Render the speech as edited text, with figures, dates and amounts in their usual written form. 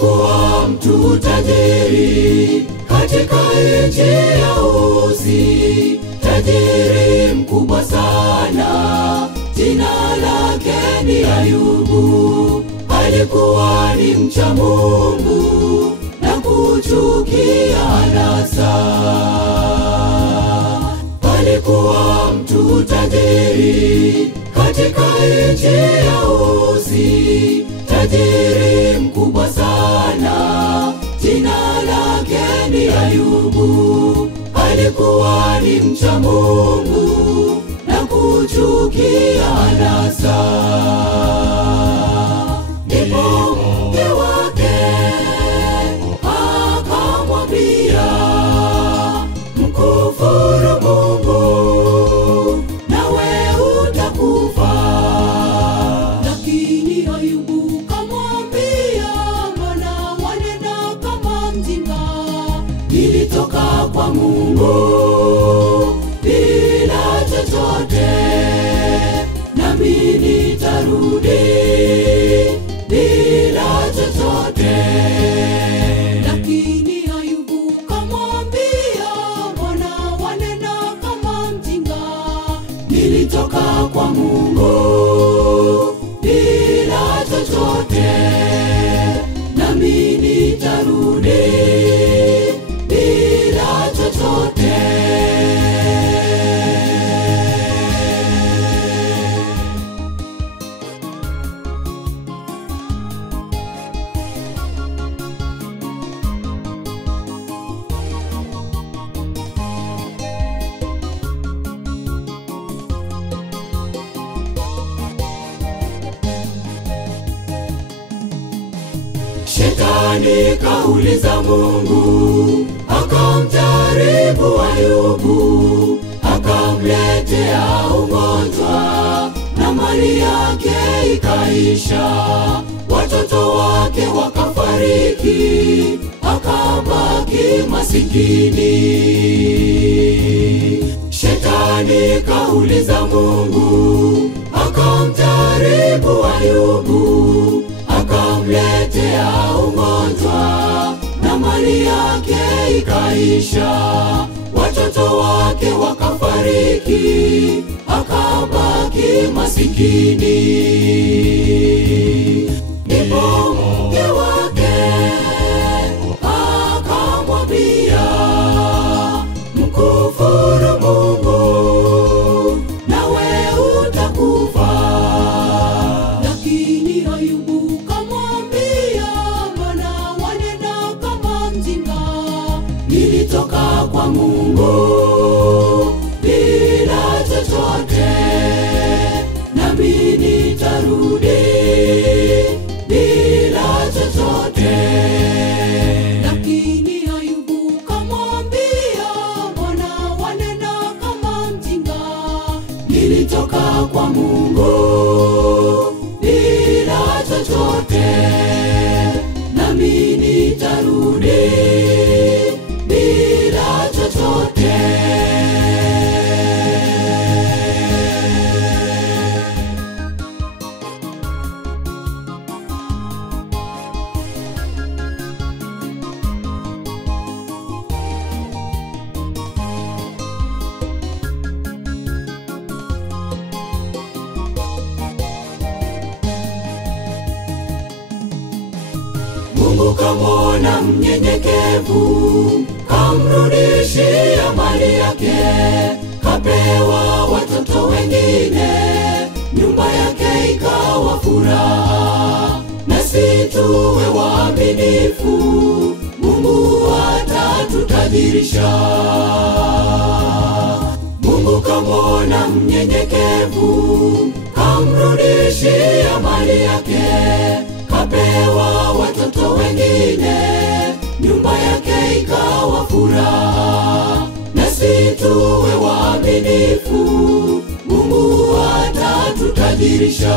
Alikuwa mtu tajiri katika nchi ya Usi, tajiri mkubwa sana, jina lake ni Ayubu. Alikuwa ni mcha Mungu na kuchukia anasa. Alikuwa mtu tajiri katika nchi ya Usi, tajiri mkubwa sana, jina lake ni Ayubu. Alikuwa ni mcha Mungu na kuchukia anasa. Ndipo mke wake akamwambia, mkufuru Mungu nawe utakufa. Lakini Ayubu kamwambia, mbona wanena kama mjinga? Nilitoka kwa Mungu bila chochote, nami nitarudi bila chochote. Lakini Ayubu kamwambia, mbona wanena kama mjinga? Nilitoka kwa Mungu bila chochote, nami nitarudi bila chochote. Shetani kauliza Mungu, akamjaribu Ayubu, akamletea ugonjwa na mali yake ikaisha, watoto wake wakafariki, akabaki masikini. Shetani kauliza Mungu, akamjaribu Ayubu, akamletea ugonjwa na mali yake ikaisha, watoto wake wakafariki, akabaki masikini. Ndipo mke wake akamwambia, mkufuru Mungu nawe utakufa. Lakini Ayubu kamwambia, mbona wanena kama mjinga? Nilitoka kwa Mungu bila chochote, nami nitarudi bila chochote. Lakini Ayubu kamwambia, mbona wanena kama mjinga? Nilitoka kwa Mungu bila chochote, nami nitarudi bila chochote. Mungu kamwona mnyenyekevu, kamrudishia mali yake, kapewa watoto wengine, nyumba yake ikawa furaha. Nasi tuwe waaminifu, Mungu atatutajirisha. Mungu kamwona mnyenyekevu, kamrudishia mali yake, kapewa watoto wengine, nyumba yake ikawa furaha. Nasi tuwe waaminifu, Mungu atatutajirisha.